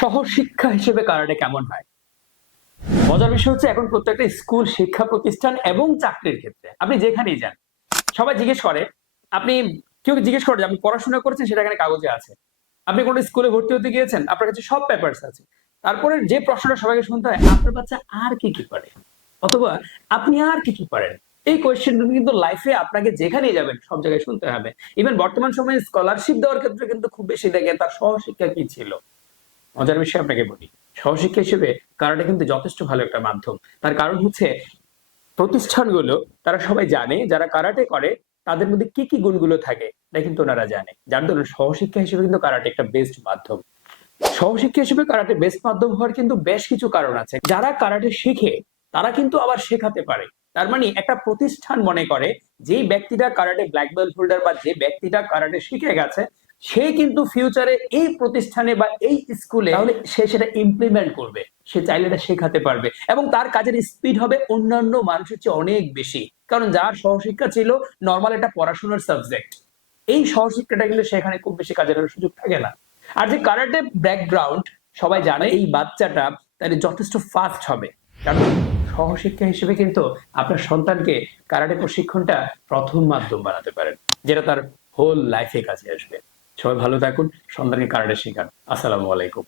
সহশিক্ষা হিসেবে কারাটে কেমন হয়? মজার বিষয় হচ্ছে এখন প্রত্যেকটা স্কুল, শিক্ষা প্রতিষ্ঠান এবং চাকরির ক্ষেত্রে আপনি যেখানেই যান, সবাই জিজ্ঞেস করে, আপনি কেউ জিজ্ঞেস করে যে আপনি পড়াশোনা করেছেন সেটা এখানে কাগজে আছে। আপনি কোন স্কুলে ভর্তি হতে গিয়েছেন, আপনার কাছে সব পেপারস আছে। তারপরে যে প্রশ্নটা সবাইকে শুনতে হয়, আপনার বাচ্চা আর কি করে? অথবা আপনি আর কি পারেন? এই কোয়েশ্চেন গুলো কিন্তু লাইফে আপনাকে যেখানেই যাবেন সব জায়গায় শুনতে হবে। ইভেন বর্তমান সময়ে স্কলারশিপ দেওয়ার ক্ষেত্রে কিন্তু খুব বেশি দেখে তার সহশিক্ষা কি ছিল। মজার বিষয় আপনাকে বলি। সহশিক্ষা হিসেবে কারাটে কিন্তু যথেষ্ট ভালো একটা মাধ্যম। তার কারণ হচ্ছে প্রতিষ্ঠানগুলো তারা সবাই জানে যারা কারাটে করে তাদের মধ্যে কি গুণগুলো থাকে এটা কিন্তু ওনারা জানে। যার দরুন সহশিক্ষা হিসেবে কিন্তু কারাটে একটা বেস্ট মাধ্যম। সহশিক্ষা হিসেবে কারাটে বেস্ট মাধ্যম হওয়ার কিন্তু বেশ কিছু কারণ আছে। যারা কারাটে শিখে তারা কিন্তু আবার শেখাতে পারে। তার মানে একটা প্রতিষ্ঠান মনে করে যেই ব্যক্তিটা কারাটে ব্ল্যাক বেল্ট হোল্ডার বা যে ব্যক্তিটা কারাটে শিখে গেছে সে কিন্তু ফিউচারে এই প্রতিষ্ঠানে বা এই স্কুলে তাহলে সে সেটা ইমপ্লিমেন্ট করবে। সে চাইলে এটা শেখাতে পারবে এবং তার কাজের স্পিড হবে অন্যান্য মানুষের চেয়ে অনেক বেশি। কারণ যার সহশিক্ষা ছিল নরমাল একটা পড়াশোনার সাবজেক্ট। এই সহশিক্ষাটা কিন্তু সেখানে খুব বেশি কাজে লাগার সুযোগ থাকে না। আর যে কারাটে ব্যাকগ্রাউন্ড সবাই জানে এই বাচ্চাটা তাহলে যথেষ্ট ফাস্ট হবে। কারণ সহশিক্ষা হিসেবে কিন্তু আপনার সন্তানকে কারাটে প্রশিক্ষণটা প্রথম মাধ্যম বানাতে পারেন, যেটা তার হোল লাইফে কাজে আসবে। সবাই ভালো থাকুন, সন্তানকে কারাটে শেখান। আসসালামু আলাইকুম।